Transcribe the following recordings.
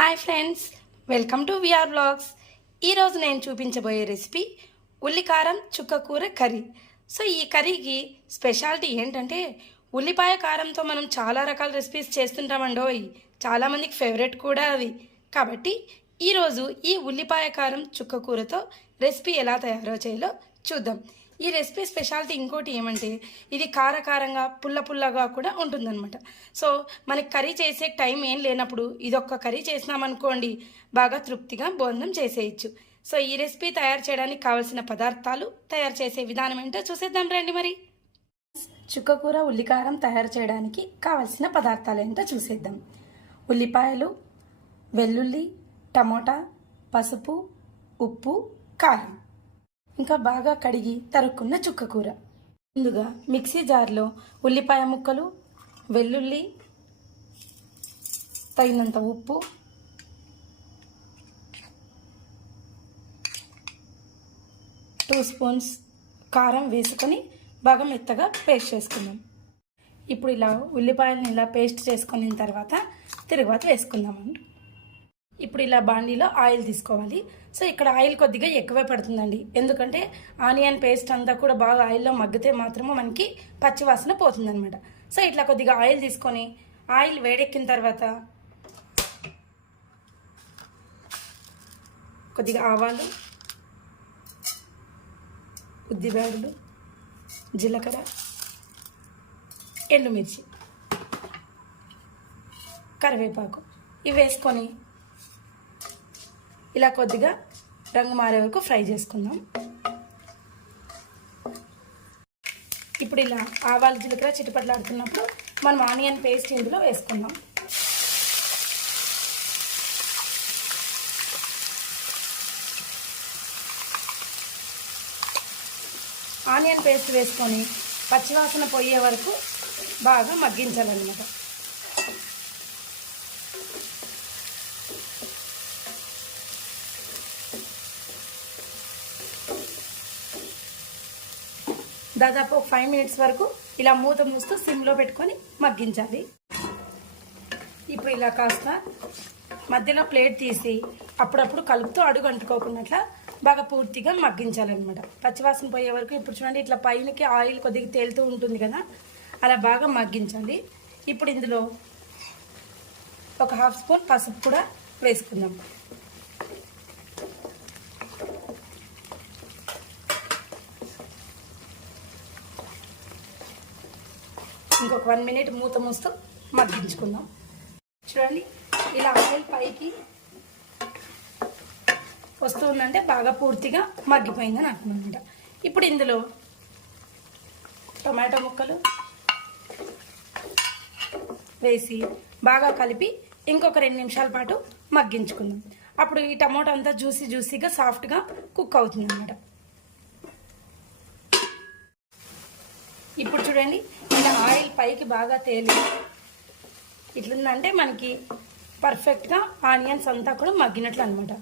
Hi friends, welcome to VR blogs. ఈరోజు నేను చూపించబోయే రెసిపీ ఉల్లికారం చుక్కకూర కర్రీ. సో ఈ కర్రీకి స్పెషాలిటీ ఏంటంటే ఉల్లిపాయ కారంతో మనం చాలా రకాల రెసిపీస్ చేస్తుంటామండోయ్. చాలామందికి ఫేవరెట్ కూడా అవి. కాబట్టి ఈరోజు ఈ ఉల్లిపాయ కారం చుక్కకూరతో రెసిపీ ఎలా తయారో చేయాలో చూద్దాం. ఈ రెసిపీ స్పెషాలిటీ ఇంకోటి ఏమంటే ఇది కారకారంగా పుల్లగా కూడా ఉంటుందన్నమాట. సో మనకి కర్రీ చేసే టైం ఏం లేనప్పుడు ఇదొక్క కర్రీ చేసినామనుకోండి బాగా తృప్తిగా భోజనం చేసేయచ్చు. సో ఈ రెసిపీ తయారు చేయడానికి కావాల్సిన పదార్థాలు, తయారు చేసే విధానం ఏంటో చూసేద్దాం రండి. మరి చుక్కకూర ఉల్లికారం తయారు చేయడానికి కావాల్సిన పదార్థాలు ఏంటో చూసేద్దాం. ఉల్లిపాయలు, వెల్లుల్లి, టమోటా, పసుపు, ఉప్పు, కారం, ఇంకా బాగా కడిగి తరుక్కున్న చుక్కకూర. ముందుగా మిక్సీ జార్లో ఉల్లిపాయ ముక్కలు, వెల్లుల్లి, తగినంత ఉప్పు, టూ స్పూన్స్ కారం వేసుకొని బాగా మెత్తగా పేస్ట్ చేసుకుందాం. ఇప్పుడు ఇలా ఉల్లిపాయలను ఇలా పేస్ట్ చేసుకున్న తర్వాత తిరుగుబాటు వేసుకుందామండి. ఇప్పుడు ఇలా బాండీలో ఆయిల్ తీసుకోవాలి. సో ఇక్కడ ఆయిల్ కొద్దిగా ఎక్కువే పడుతుందండి, ఎందుకంటే ఆనియన్ పేస్ట్ అంతా కూడా బాగా ఆయిల్లో మగ్గితే మాత్రమే మనకి పచ్చివాసన పోతుందన్నమాట. సో ఇట్లా కొద్దిగా ఆయిల్ తీసుకొని ఆయిల్ వేడెక్కిన తర్వాత కొద్దిగా ఆవాలు, ఉద్దిబేడలు, జీలకర్ర, ఎండుమిర్చి, కరివేపాకు ఇవి వేసుకొని ఇలా కొద్దిగా రంగు మారే వరకు ఫ్రై చేసుకుందాం. ఇప్పుడు ఇలా ఆవాలు, జీలకర్ర చిటపట్లాడుతున్నప్పుడు మనం ఆనియన్ పేస్ట్ ఇందులో వేసుకుందాం. ఆనియన్ పేస్ట్ వేసుకొని పచ్చివాసన పోయే వరకు బాగా మగ్గించాలన్నమాట. దాదాపు 5 మినిట్స్ వరకు ఇలా మూత మూస్తూ సిమ్లో పెట్టుకొని మగ్గించాలి. ఇప్పుడు ఇలా కాస్త మధ్యలో ప్లేట్ తీసి అప్పుడప్పుడు కలుపుతూ అడుగు అంటుకోకున్నట్లా బాగా పూర్తిగా మగ్గించాలన్నమాట, పచ్చివాసన పోయే వరకు. ఇప్పుడు చూడండి ఇట్లా పైనకి ఆయిల్ కొద్దిగా తేలుతూ ఉంటుంది కదా, అలా బాగా మగ్గించాలి. ఇప్పుడు ఇందులో ఒక 1/2 స్పూన్ పసుపు కూడా వేసుకుందాం. ఇంకొక 1 మినిట్ మూత మూస్తూ మగ్గించుకుందాం. చూడండి ఇలా ఆయిల్ పైకి వస్తుందంటే బాగా పూర్తిగా మగ్గిపోయిందని అర్థమన్నమాట. ఇప్పుడు ఇందులో టమాటో ముక్కలు వేసి బాగా కలిపి ఇంకొక 2 నిమిషాల పాటు మగ్గించుకుందాం. అప్పుడు ఈ టమాటో అంతా జ్యూసీగా సాఫ్ట్గా కుక్ అవుతుంది అన్నమాట. ఇప్పుడు చూడండి ఇలా ఆయిల్ పైకి బాగా తేలి ఇట్లుందంటే మనకి పర్ఫెక్ట్గా ఆనియన్స్ అంతా కూడా మగ్గినట్లు అనమాట.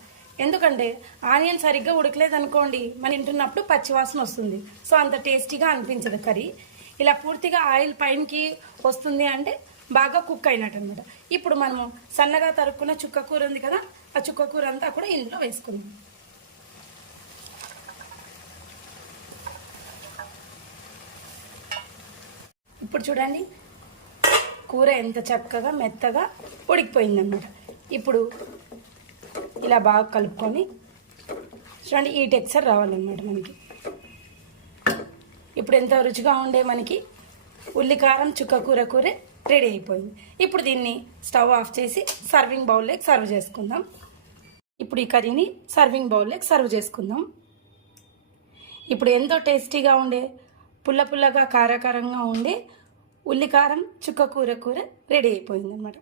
ఎందుకంటే ఆనియన్ సరిగ్గా ఉడకలేదనుకోండి మనం తింటున్నప్పుడు పచ్చివాసన వస్తుంది. సో అంత టేస్టీగా అనిపించదు కర్రీ. ఇలా పూర్తిగా ఆయిల్ పైనకి వస్తుంది అంటే బాగా కుక్ అయినట్టు అనమాట. ఇప్పుడు మనము సన్నగా తరుక్కున్న చుక్కకూర ఉంది కదా, ఆ చుక్కకూర అంతా కూడా ఇందులో వేసుకుందాం. ఇప్పుడు చూడండి కూర ఎంత చక్కగా మెత్తగా ఉడికిపోయిందన్నమాట. ఇప్పుడు ఇలా బాగా కలుపుకొని చూడండి ఈ టెక్స్చర్ రావాలన్నమాట మనకి. ఇప్పుడు ఎంత రుచిగా ఉండే మనకి ఉల్లికారం చుక్కకూర కూర రెడీ అయిపోయింది. ఇప్పుడు దీన్ని స్టవ్ ఆఫ్ చేసి సర్వింగ్ బౌల్లోకి సర్వ్ చేసుకుందాం. ఇప్పుడు ఈ కర్రీని సర్వింగ్ బౌల్లోకి సర్వ్ చేసుకుందాం. ఇప్పుడు ఎంతో టేస్టీగా ఉండే పుల్లగా కారకారంగా ఉండే ఉల్లికారం చుక్కకూర కూర రెడీ అయిపోయింది అనమాట.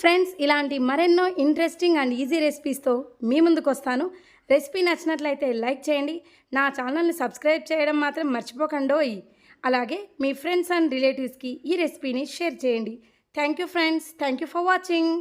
ఫ్రెండ్స్, ఇలాంటి మరెన్నో ఇంట్రెస్టింగ్ అండ్ ఈజీ రెసిపీస్తో మీ ముందుకు వస్తాను. రెసిపీ నచ్చినట్లయితే లైక్ చేయండి, నా ఛానల్ని సబ్స్క్రైబ్ చేయడం మాత్రం మర్చిపోకండోయ్. అలాగే మీ ఫ్రెండ్స్ అండ్ రిలేటివ్స్కి ఈ రెసిపీని షేర్ చేయండి. Thank you friends, thank you for watching.